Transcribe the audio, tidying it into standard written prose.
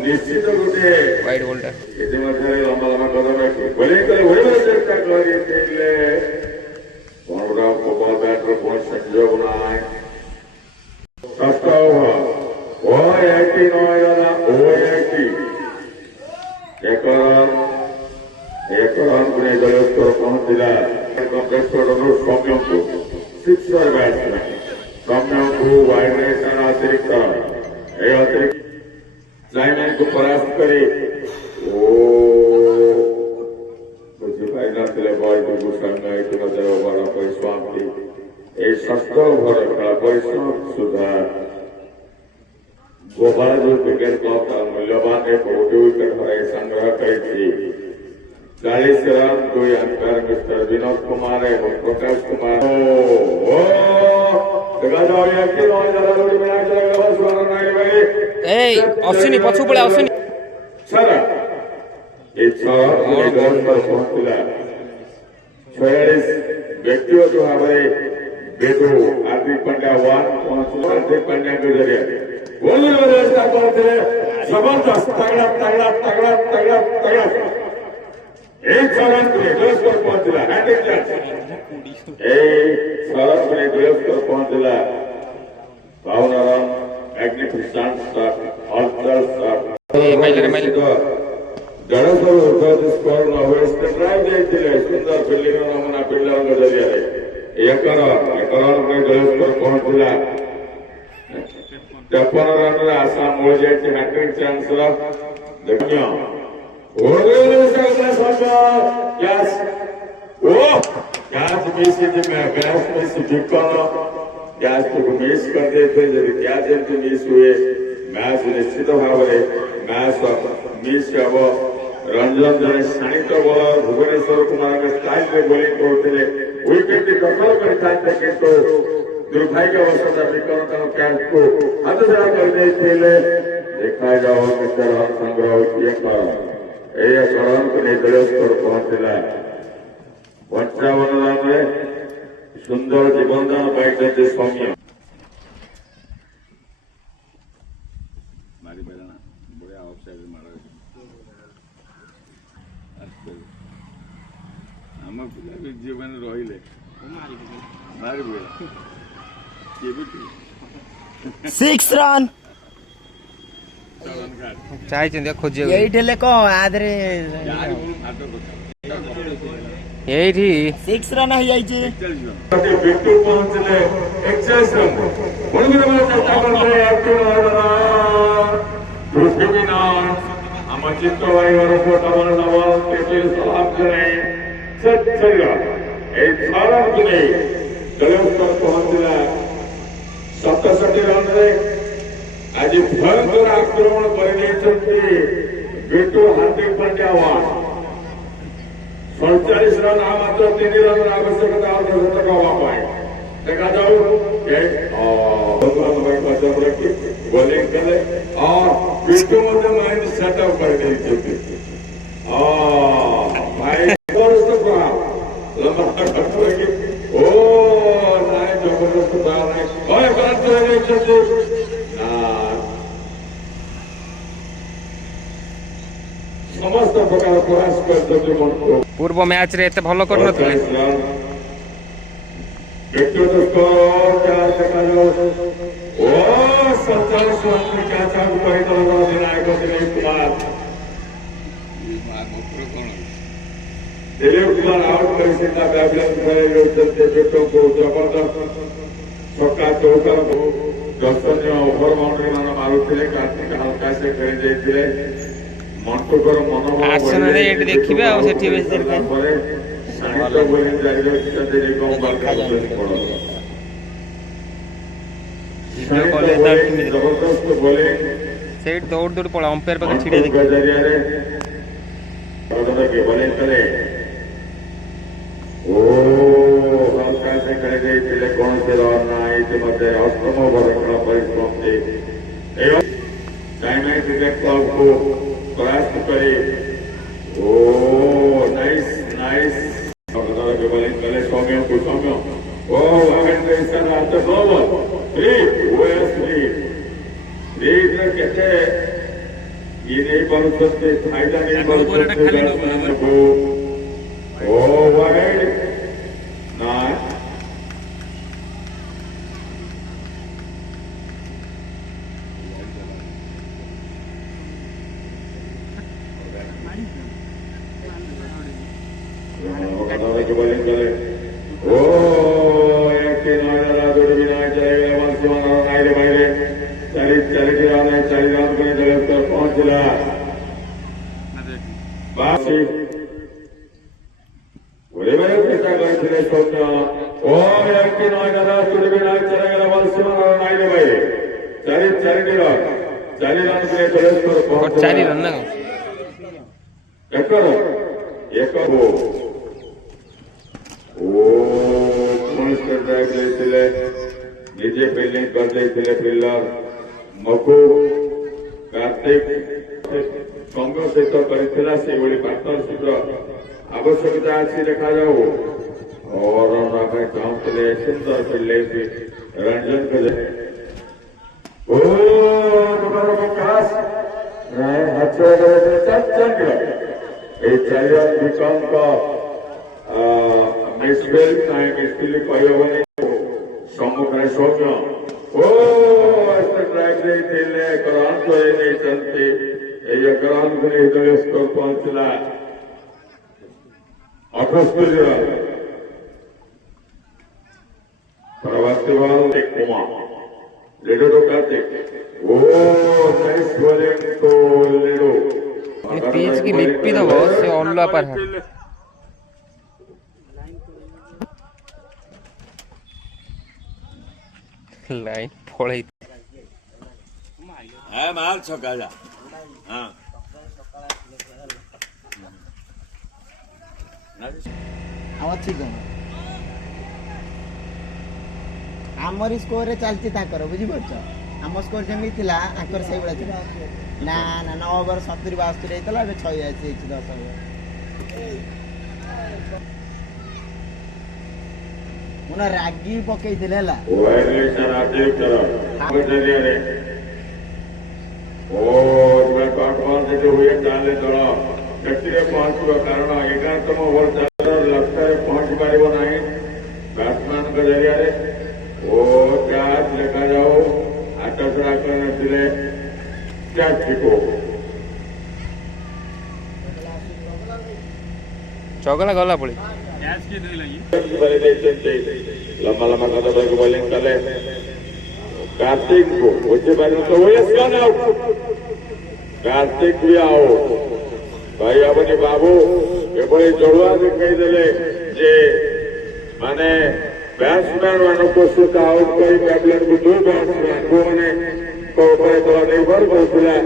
निश्चित गोटे इतिमध्ये लंबा लंबा कदम बोलिंग करे चेष्टा करे गोपाल बैटर कोण संजोग नाही एक रन पुणे जलेश्वर पहुंचला सौम्य को सिक्सर बैट्समैन सौम्य को वाइड रेस अतिरिक्त लाइनमैन को परास्त करे बुझीपाई नथिले बॉल को गुसांग ओवर परिश्रम षष्ठ ओवर खेल परिश्रम सुधा गोपाल जो क्रिकेट क्लब का मूल्यवान एक विकेट हर संग्रह कर 40 run 2 umpire mister Vinod Kumar एवं प्रकाश कुमार देखा जाओ अश्विनी पछु पड़े अश्विनी सर पहुंचला 46 व्यक्तिगत भाव बेदू हार्दिक पांड्या हार्दिक पांड्या के जरिए जबरदस्त तगड़ा तगड़ा तगड़ा तगड़ा तगड़ा एक रन पर पहुंचला पहुंचला 52 रन मैग्निफिसेंट स्टार्ट ऑल्टर स्टार्ट स्कोर ड्राइव सुंदर फील्डिंग नमूना फील्डर जरिए एक रन पहुंचला 53 रन आसाम मूल जाए हैट्रिक चांस गैस को मिस कर देते कैच एमती मिस हुए मैच निश्चित भाव मैच मिस हम रंजन जन शाणित बॉलर भुवनेश्वर कुमार स्टाइल में बोलिंग करते विकेट दखल करते किंतु दुर्भाग्यवश विक्रम कैच को हाथछड़ा कर देखा जाओ रन संग्रह एक रन को जलेश्वर पहुंचला 55 रन सुंदर जीवनदान पाई सौम्य जीवन रही 6 रन चाहिए खोजे आदरे 6 रन हो जाइए पहुंचले 41 रन चित्त भाई डबल सलाम करें जलेश्वर पहुंचला 67 रन आज भयंकर आक्रमण कर बिट्टू हार्दिक पांड्या 47 रन मात्र 3 रन आवश्यकता अर्धशतक हवा देखा जाऊ बोलिंग कले और बिट्टू माइंड सेटअप कर भाई जबरदस्त समस्त प्रकार प्रयास कर पूर्व मैच रे एते भलो करन थले व्यक्तिगत स्कोर क्या देखा जाओ 47 रन क्या चाहू कही तो अधिनायक दिलीप कुमार आउट कर सीधा बैटिंग करे चलते बेटों को जबरदस्त छक्का चौका को दर्शनीय ओभर बाउंड्री मान मारुले कार्तिक हल्का से खेली जाइए मंटुकर मनोभाव देखिए ଭିଡ଼ିଓ କଲ୍ ତା କେମିତି ଜବରଦସ୍ତ ବୋଲିଂ ସେଇଠି ଦୌଡ଼ି ଦୌଡ଼ି ପଳା ଅମ୍ପାୟାର ପାଖରେ ଛିଡ଼ା ଦେଖି ଜରିଆରେ ବୋଲିଂ କଲେ ଓ ହଲକା ସେ ଖେଳି ଦେଇଥିଲେ କୌଣସି ରନ୍ ନାହିଁ ଇତିମଧ୍ୟରେ ଅଷ୍ଟମ ଓଭର ଖେଳ ପରିସମାପ୍ତି ଚାଇନା କ୍ରିକେଟ କ୍ଲବକୁ ପରାସ୍ତ କରି ଓ ନାଇସ୍ ନାଇସ୍ ବୋଲିଂ କଲେ ସୌମ୍ୟକୁ ସୌମ୍ୟ ଓ ହାତ କେତେ ଇଏ ନେଇ ପାରୁଛନ୍ତି ଫାଇଦା ନେଇ ପାରୁଛନ୍ତି ଓ ୱାଇଡ୍ ନା बोलिंग करे ओ एक के नायरा जोड़ी बिना चलेगा मनसुमान और नायरे भाईरे चारी राउंड को जगत पर पहुंचला बासी ओरे भाई चेष्टा करथिले सौम्य ओ एक के नायरा जोड़ी बिना चलेगा मनसुमान और नायरे भाईरे चारी राउंड को जगत पर पहुंचला 4 रन ना एक हो निजे फील्डिंग करते फिल्डर मकू कार्तिक सौम्य सहित कर पार्टनरशिप आवश्यकता अच्छी देखा जाऊ और चाहते सुंदर फील्डिंग रंजन को मिसफिल कहनी सम्मुखें सौम्य ओ ट्रैक रन को स्कोर पहुंचला 78 रन प्रवासी बॉल कुमार लेडो तो कार्तिक ओ नाइस बॉलिंग तो लेडो पिच की लिपि दब से अलुआ पार लाइन पड़े माल छका जा हाँ आमरी स्कोर रे चलती ताकर बुझी पड़छ आम स्कोर जमी थिला आकर सही बड़ा थिला ना ना 9 ओवर 70 72 हेतला बे 6 आसी 10 ओवर मुना रागी पकई थिले हला वायलेशन आते करो जरिया ओ मैं काटवार से जो हुए डाले दड़ा गति पहुंचवा कारण 11तम ओवर लक्ष्य पहुंच पारिबो नाही बैट्समैन के जरिया ओ कैच लेखा जाओ आटसरा करने दिले कैच को चौगला गला पड़ी लंबा लंबा कदम पर बॉलिंग करे कार्तिक को उच्च बैटिंग तो कार्तिक भी आओ भाई अपने बाबू एभली जड़ुआ दिखाई देले जे माने बैट्समैन मान को सुख आउट कर बैटमैन को 2 बैट्समैन को माने निर्भर करथिला